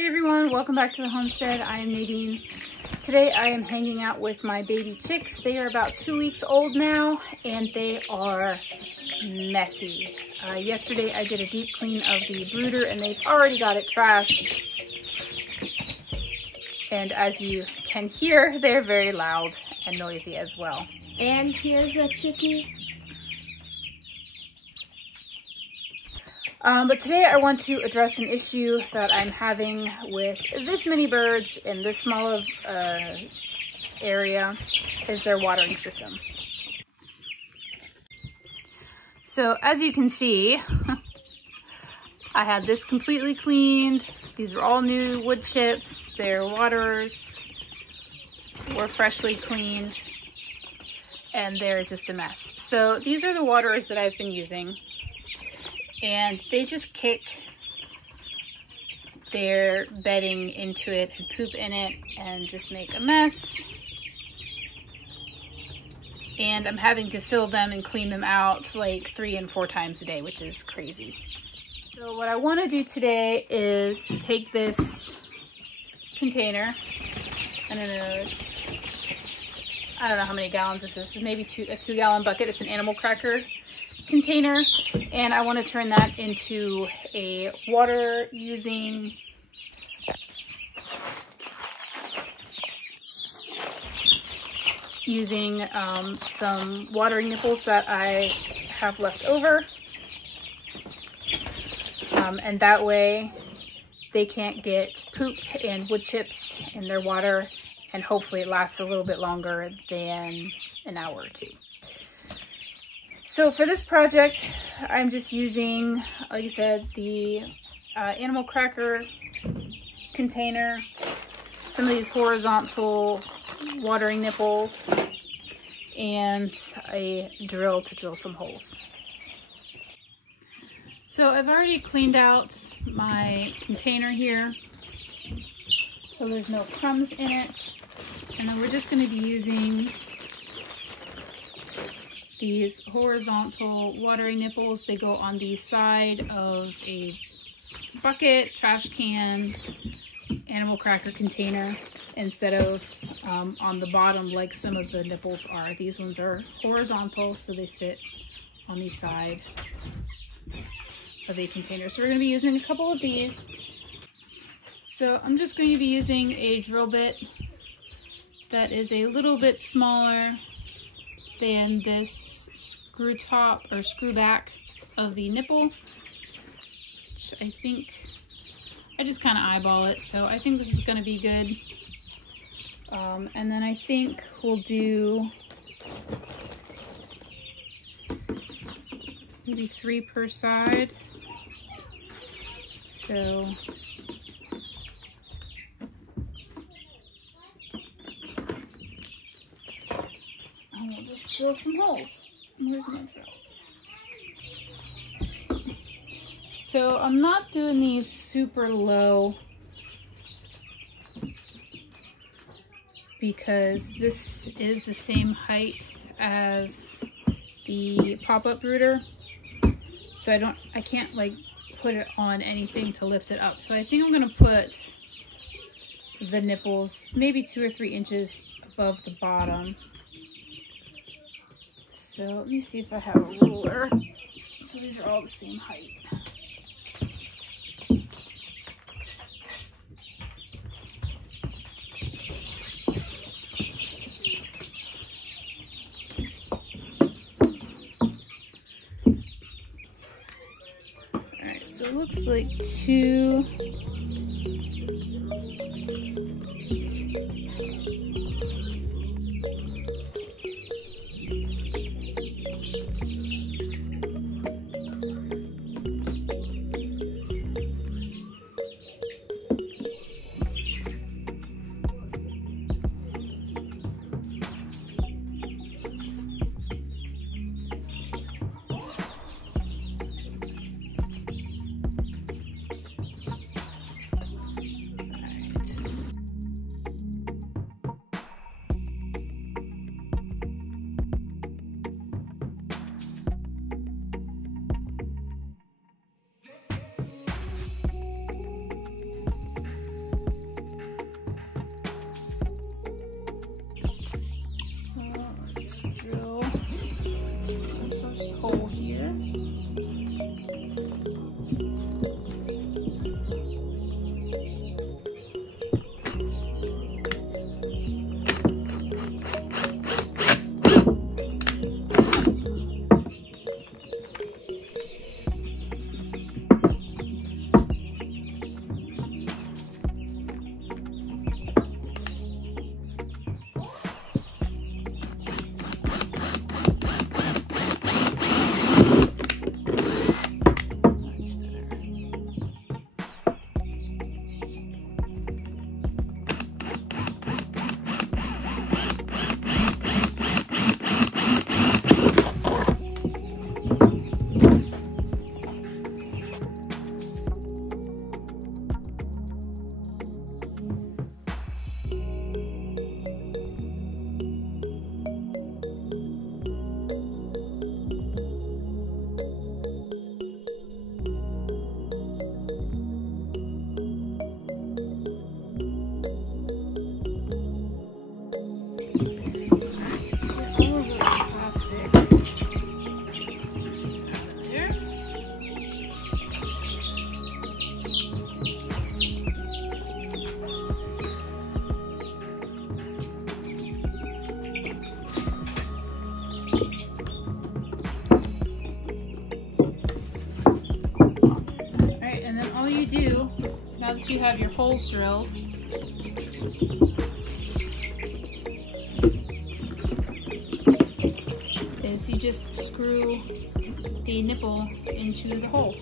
Hey everyone, welcome back to the homestead. I am Nadine. Today I am hanging out with my baby chicks. They are about 2 weeks old now and they are messy. Yesterday I did a deep clean of the brooder and they've already got it trashed. And as you can hear, they're very loud and noisy as well. And here's a chickie. But today I want to address an issue that I'm having with this many birds in this small of area, is their watering system. So as you can see, I had this completely cleaned. These are all new wood chips. Their waterers were freshly cleaned and they're just a mess. So these are the waterers that I've been using. And they just kick their bedding into it and poop in it and just make a mess. And I'm having to fill them and clean them out like 3 and 4 times a day, which is crazy. So what I want to do today is take this container. I don't know how many gallons this is. This is maybe a 2-gallon bucket. It's an animal cracker container, and I want to turn that into a water using some watering nipples that I have left over, and that way they can't get poop and wood chips in their water, and hopefully it lasts a little bit longer than an hour or 2. So for this project, I'm just using, like I said, the animal cracker container, some of these horizontal watering nipples, and a drill to drill some holes. So I've already cleaned out my container here, so there's no crumbs in it. And then we're just going to be using these horizontal watering nipples. They go on the side of a bucket, trash can, animal cracker container, instead of on the bottom like some of the nipples are. These ones are horizontal, so they sit on the side of a container. So we're going to be using a couple of these. So I'm just going to be using a drill bit that is a little bit smaller than this screw top or screw back of the nipple, which I think, I just kind of eyeball it, so I think this is going to be good. And then I think we'll do maybe 3 per side. So we'll just drill some holes. Where's my drill? So I'm not doing these super low because this is the same height as the pop-up brooder. So I can't like put it on anything to lift it up. So I think I'm gonna put the nipples maybe 2 or 3 inches above the bottom. So let me see if I have a ruler. So these are all the same height. Alright, so it looks like 2. Now that you have your holes drilled, is you just screw the nipple into the hole.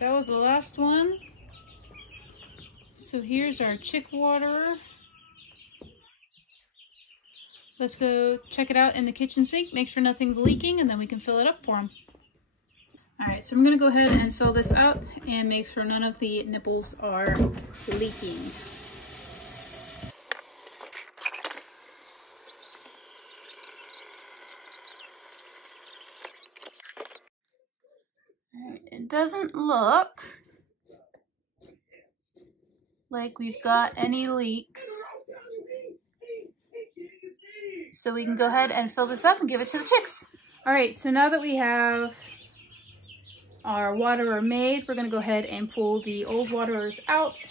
That was the last one. So here's our chick waterer. Let's go check it out in the kitchen sink, make sure nothing's leaking, and then we can fill it up for them. Alright, so I'm going to go ahead and fill this up and make sure none of the nipples are leaking. Alright, it doesn't look like we've got any leaks. So we can go ahead and fill this up and give it to the chicks. Alright, so now that we have our waterer made, we're going to go ahead and pull the old waterers out,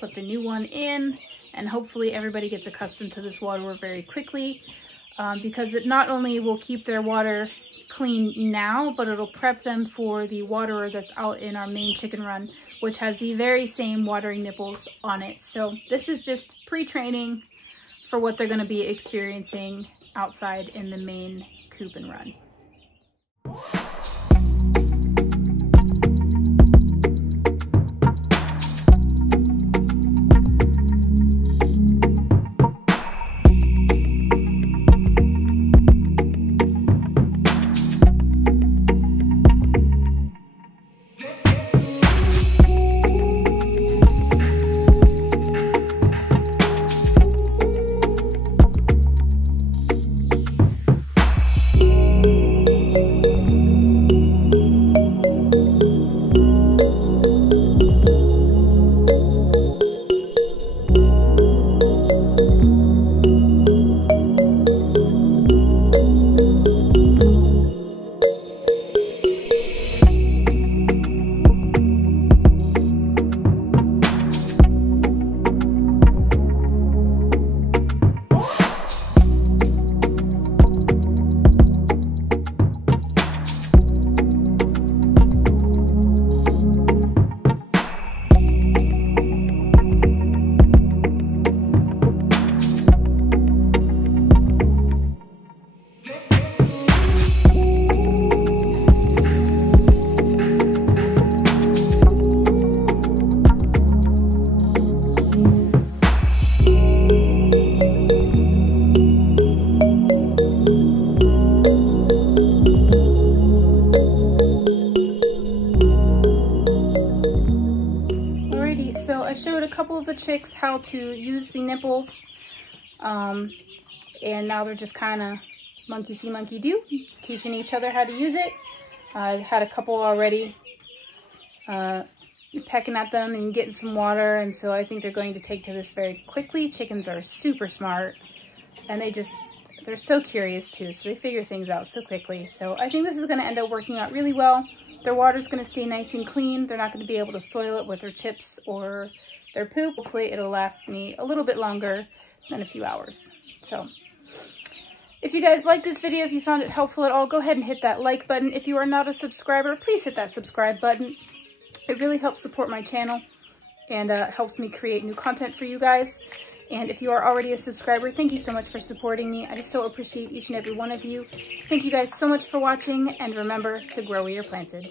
put the new one in, and hopefully everybody gets accustomed to this waterer very quickly, because it not only will keep their water clean now, but it'll prep them for the waterer that's out in our main chicken run, which has the very same watering nipples on it. So this is just pre-training for what they're going to be experiencing outside in the main coop and run. chicks how to use the nipples. And now they're just kind of monkey see, monkey do, teaching each other how to use it. I had a couple already pecking at them and getting some water, and so I think they're going to take to this very quickly. Chickens are super smart, and they're so curious too, so they figure things out so quickly. So I think this is going to end up working out really well. Their water's going to stay nice and clean. They're not going to be able to soil it with their chips or their poop. Hopefully it'll last me a little bit longer than a few hours. So if you guys like this video, if you found it helpful at all, go ahead and hit that like button. If you are not a subscriber, please hit that subscribe button. It really helps support my channel and helps me create new content for you guys. And if you are already a subscriber, thank you so much for supporting me. I so appreciate each and every one of you. Thank you guys so much for watching, and remember to grow where you're planted.